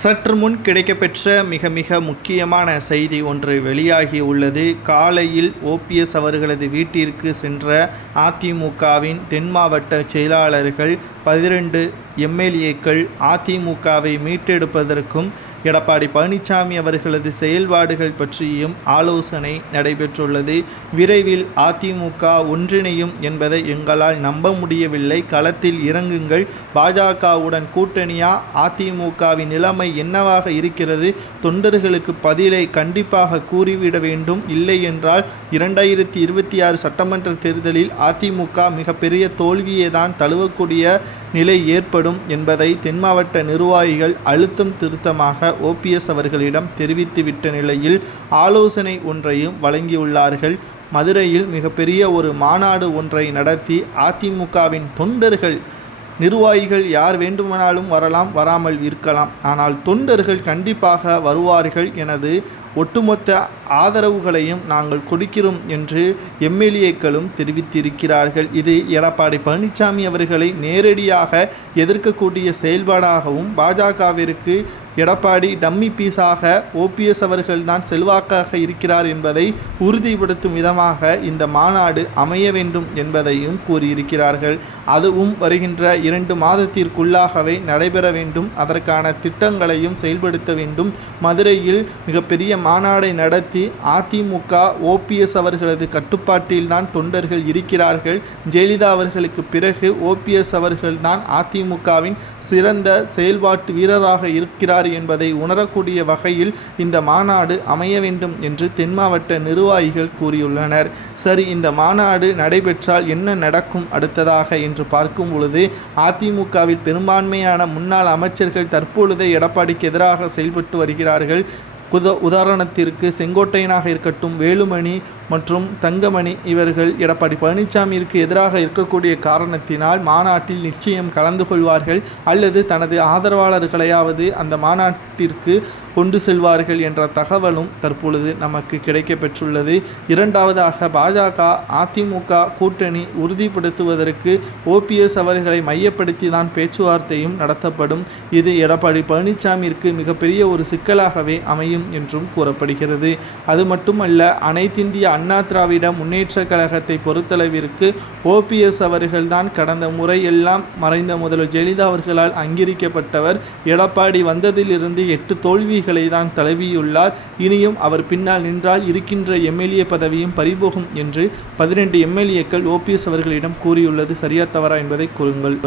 சற்று முன் கிடைக்கப்பெற்ற மிக மிக முக்கியமான செய்தி ஒன்று வெளியாகி உள்ளது. காலையில் ஓபிஎஸ் அவர்களது வீட்டிற்கு சென்ற அதிமுகவின் தென் மாவட்ட செயலாளர்கள் பதிரெண்டு எம்எல்ஏக்கள் அதிமுகவை மீட்டெடுப்பதற்கும் எடப்பாடி பழனிசாமி அவர்களது செயல்பாடுகள் பற்றியும் ஆலோசனை நடைபெற்றுள்ளது. விரைவில் அதிமுக ஒன்றிணையும் என்பதை எங்களால் நம்ப முடியவில்லை. களத்தில் இறங்குங்கள். பாஜகவுடன் கூட்டணியா? அதிமுகவின் நிலைமை என்னவாக இருக்கிறது? தொண்டர்களுக்கு பதிலை கண்டிப்பாக கூறிவிட வேண்டும். இல்லை என்றால் இரண்டாயிரத்தி இருபத்தி ஆறு சட்டமன்ற தேர்தலில் அதிமுக மிகப்பெரிய தோல்வியை தான் தழுவக்கூடிய நிலை ஏற்படும் என்பதை தென் மாவட்ட நிர்வாகிகள் அழுத்தம் திருத்தமாக ஓபிஎஸ் அவர்களிடம் தெரிவித்துவிட்ட நிலையில் ஆலோசனை ஒன்றையும் வழங்கியுள்ளார்கள். மதுரையில் மிகப்பெரிய ஒரு மாநாடு ஒன்றை நடத்தி அதிமுகவின் தொண்டர்கள் நிர்வாகிகள் யார் வேண்டுமானாலும் வரலாம் வராமல் இருக்கலாம். ஆனால் தொண்டர்கள் கண்டிப்பாக வருவார்கள் எனது ஒட்டுமொத்த ஆதரவுகளையும் நாங்கள் கொடுக்கிறோம் என்று எம்எல்ஏக்களும் தெரிவித்திருக்கிறார்கள். இது எடப்பாடி பழனிசாமி அவர்களை நேரடியாக எதிர்க்கக்கூடிய செயல்பாடாகவும் பாஜகவிற்கு எடப்பாடி டம்மி பீஸாக ஓபிஎஸ் அவர்கள்தான் செல்வாக்காக இருக்கிறார் என்பதை உறுதிப்படுத்தும் விதமாக இந்த மாநாடு அமைய வேண்டும் என்பதையும் கூறியிருக்கிறார்கள். அதுவும் வருகின்ற இரண்டு மாதத்திற்குள்ளாகவே நடைபெற வேண்டும். அதற்கான திட்டங்களையும் செயல்படுத்த வேண்டும். மதுரையில் மிகப்பெரிய மாநாடை நடத்தி அதிமுக ஓபிஎஸ் அவர்களது கட்டுப்பாட்டில்தான் தொண்டர்கள் இருக்கிறார்கள். ஜெயலலிதா அவர்களுக்கு பிறகு ஓபிஎஸ் அவர்கள்தான் அதிமுகவின் சிறந்த செயல்பாட்டு வீரராக இருக்கிறார் என்பதை உணரக்கூடிய வகையில் இந்த மாநாடு அமைய வேண்டும் என்று தென் மாவட்ட நிர்வாகிகள் கூறியுள்ளனர். சரி இந்த மாநாடு நடைபெற்றால் என்ன நடக்கும் அடுத்ததாக என்று பார்க்கும் பொழுது அதிமுகவில் பெரும்பான்மையான முன்னாள் அமைச்சர்கள் தற்பொழுதே எடப்பாடிக்கு எதிராக செயல்பட்டு வருகிறார்கள். உத உதாரணத்திற்கு செங்கோட்டையனாக இருக்கட்டும் வேலுமணி மற்றும் தங்கமணி இவர்கள் எடப்பாடி பழனிசாமிக்கு எதிராக இருக்கக்கூடிய காரணத்தினால் மாநாட்டில் நிச்சயம் கலந்து கொள்வார்கள் அல்லது தனது ஆதரவாளர்களையாவது அந்த மாநாட்டிற்கு கொண்டு செல்வார்கள் என்ற தகவலும் தற்பொழுது நமக்கு கிடைக்கப்பெற்றுள்ளது. இரண்டாவதாக பாஜக அதிமுக கூட்டணி உறுதிப்படுத்துவதற்கு ஓபிஎஸ் அவர்களை மையப்படுத்தி தான் பேச்சுவார்த்தையும் நடத்தப்படும். இது எடப்பாடி பழனிசாமிற்கு மிகப்பெரிய ஒரு சிக்கலாகவே அமையும் என்றும் கூறப்படுகிறது. அது மட்டுமல்ல அனைத்திந்திய அண்ணா திராவிட முன்னேற்ற கழகத்தை பொறுத்தளவிற்கு ஓபிஎஸ் அவர்கள்தான் கடந்த முறையெல்லாம் மறைந்த முதல்வர் ஜெயலலிதா அவர்களால் அங்கீகரிக்கப்பட்டவர். எடப்பாடி வந்ததிலிருந்து எட்டு தோல்வி தோல்விகளை தான் தழுவியுள்ளார். இனியும் அவர் பின்னால் நின்றால் இருக்கின்ற எம்எல்ஏ பதவியும் பறிபோகும் என்று பதினெண்டு எம்எல்ஏக்கள் ஓபிஎஸ் அவர்களிடம் கூறியுள்ளது. சரியா தவறா என்பதை கூறுங்கள்.